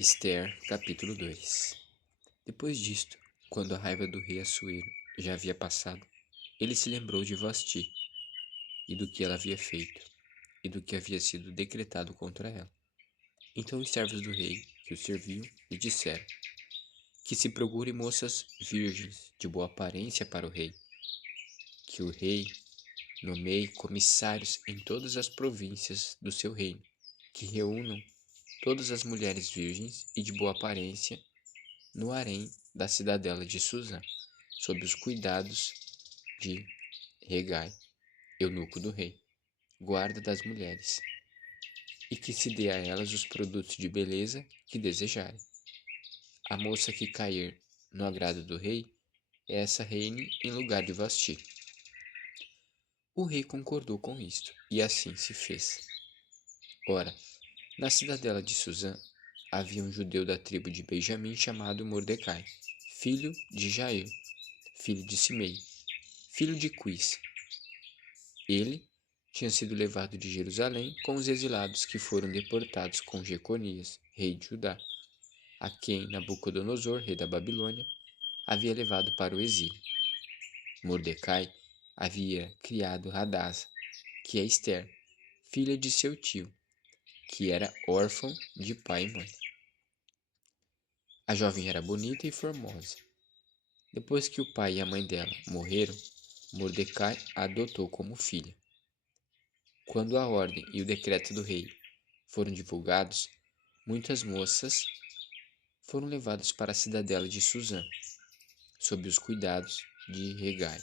Esther, capítulo 2. Depois disto, quando a raiva do rei Assuero já havia passado, ele se lembrou de Vasti, e do que ela havia feito, e do que havia sido decretado contra ela. Então os servos do rei, que o serviam, lhe disseram que se procure moças virgens de boa aparência para o rei, que o rei nomeie comissários em todas as províncias do seu reino, que reúnam todas as mulheres virgens e de boa aparência no harém da cidadela de Susã, sob os cuidados de Regai, eunuco do rei, guarda das mulheres, e que se dê a elas os produtos de beleza que desejarem. A moça que cair no agrado do rei, essa reine em lugar de Vasti. O rei concordou com isto, e assim se fez. Ora, na cidadela de Susã havia um judeu da tribo de Benjamim chamado Mordecai, filho de Jair, filho de Simei, filho de Quis. Ele tinha sido levado de Jerusalém com os exilados que foram deportados com Jeconias, rei de Judá, a quem Nabucodonosor, rei da Babilônia, havia levado para o exílio. Mordecai havia criado Hadassa, que é Esther, filha de seu tio, que era órfão de pai e mãe. A jovem era bonita e formosa. Depois que o pai e a mãe dela morreram, Mordecai a adotou como filha. Quando a ordem e o decreto do rei foram divulgados, muitas moças foram levadas para a cidadela de Susã, sob os cuidados de Regai.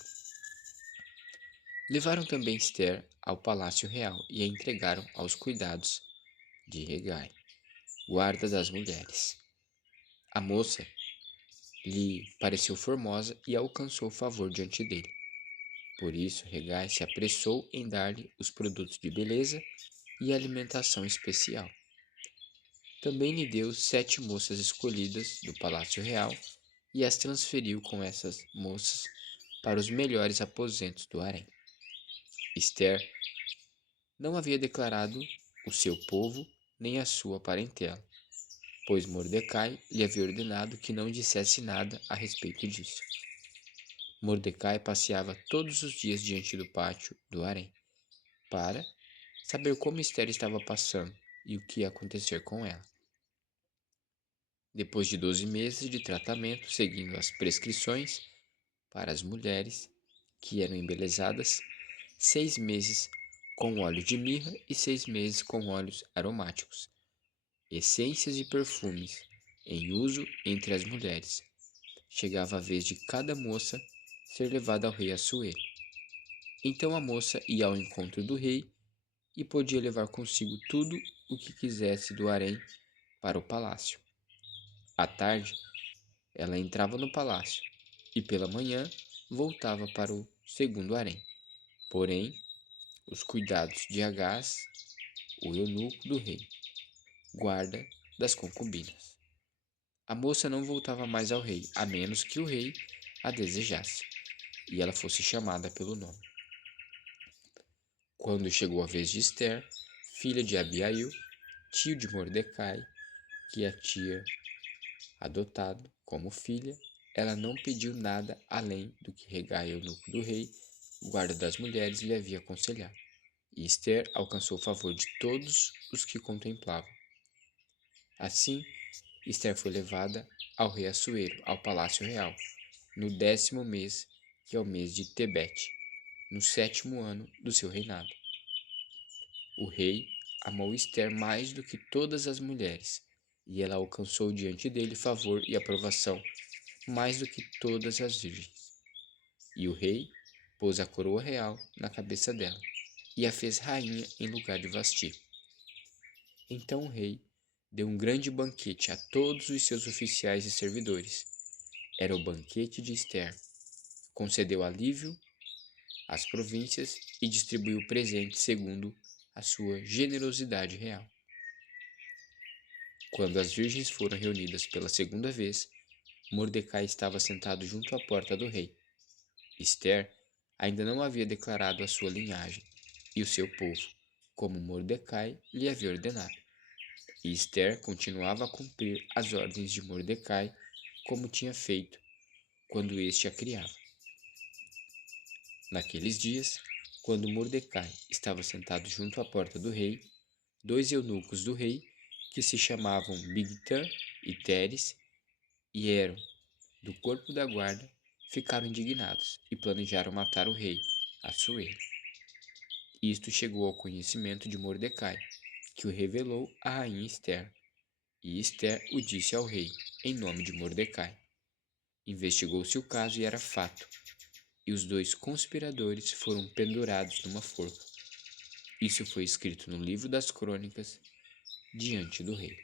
Levaram também Esther ao palácio real e a entregaram aos cuidados de Regai, guarda das mulheres. A moça lhe pareceu formosa e alcançou favor diante dele. Por isso, Regai se apressou em dar-lhe os produtos de beleza e alimentação especial. Também lhe deu 7 moças escolhidas do palácio real e as transferiu com essas moças para os melhores aposentos do harém. Esther não havia declarado o seu povo nem a sua parentela, pois Mordecai lhe havia ordenado que não dissesse nada a respeito disso. Mordecai passeava todos os dias diante do pátio do harém, para saber como Esther estava passando e o que ia acontecer com ela. Depois de 12 meses de tratamento, seguindo as prescrições para as mulheres que eram embelezadas, 6 meses com óleo de mirra e 6 meses com óleos aromáticos, essências e perfumes em uso entre as mulheres. Chegava a vez de cada moça ser levada ao rei Assuero. Então a moça ia ao encontro do rei e podia levar consigo tudo o que quisesse do harém para o palácio. À tarde, ela entrava no palácio e pela manhã voltava para o segundo harém. Porém, os cuidados de Agás, o eunuco do rei, guarda das concubinas. A moça não voltava mais ao rei, a menos que o rei a desejasse, e ela fosse chamada pelo nome. Quando chegou a vez de Esther, filha de Abiail, tio de Mordecai, que a tinha adotado como filha, ela não pediu nada além do que Regai, eunuco do rei, guarda das mulheres, lhe havia aconselhado. E Esther alcançou o favor de todos os que contemplavam. Assim, Esther foi levada ao rei Assuero, ao palácio real, no 10º mês, que é o mês de Tebete, no 7º ano do seu reinado. O rei amou Esther mais do que todas as mulheres, e ela alcançou diante dele favor e aprovação mais do que todas as virgens. E o rei pôs a coroa real na cabeça dela, e a fez rainha em lugar de Vasti. Então o rei deu um grande banquete a todos os seus oficiais e servidores. Era o banquete de Esther. Concedeu alívio às províncias e distribuiu presentes segundo a sua generosidade real. Quando as virgens foram reunidas pela segunda vez, Mordecai estava sentado junto à porta do rei. Esther ainda não havia declarado a sua linhagem e o seu povo, como Mordecai lhe havia ordenado. E Esther continuava a cumprir as ordens de Mordecai, como tinha feito quando este a criava. Naqueles dias, quando Mordecai estava sentado junto à porta do rei, 2 eunucos do rei, que se chamavam Bigtan e Teres, e eram do corpo da guarda, ficaram indignados e planejaram matar o rei, Assuero. Isto chegou ao conhecimento de Mordecai, que o revelou à rainha Esther. E Esther o disse ao rei, em nome de Mordecai. Investigou-se o caso e era fato, e os 2 conspiradores foram pendurados numa forca. Isso foi escrito no livro das crônicas, diante do rei.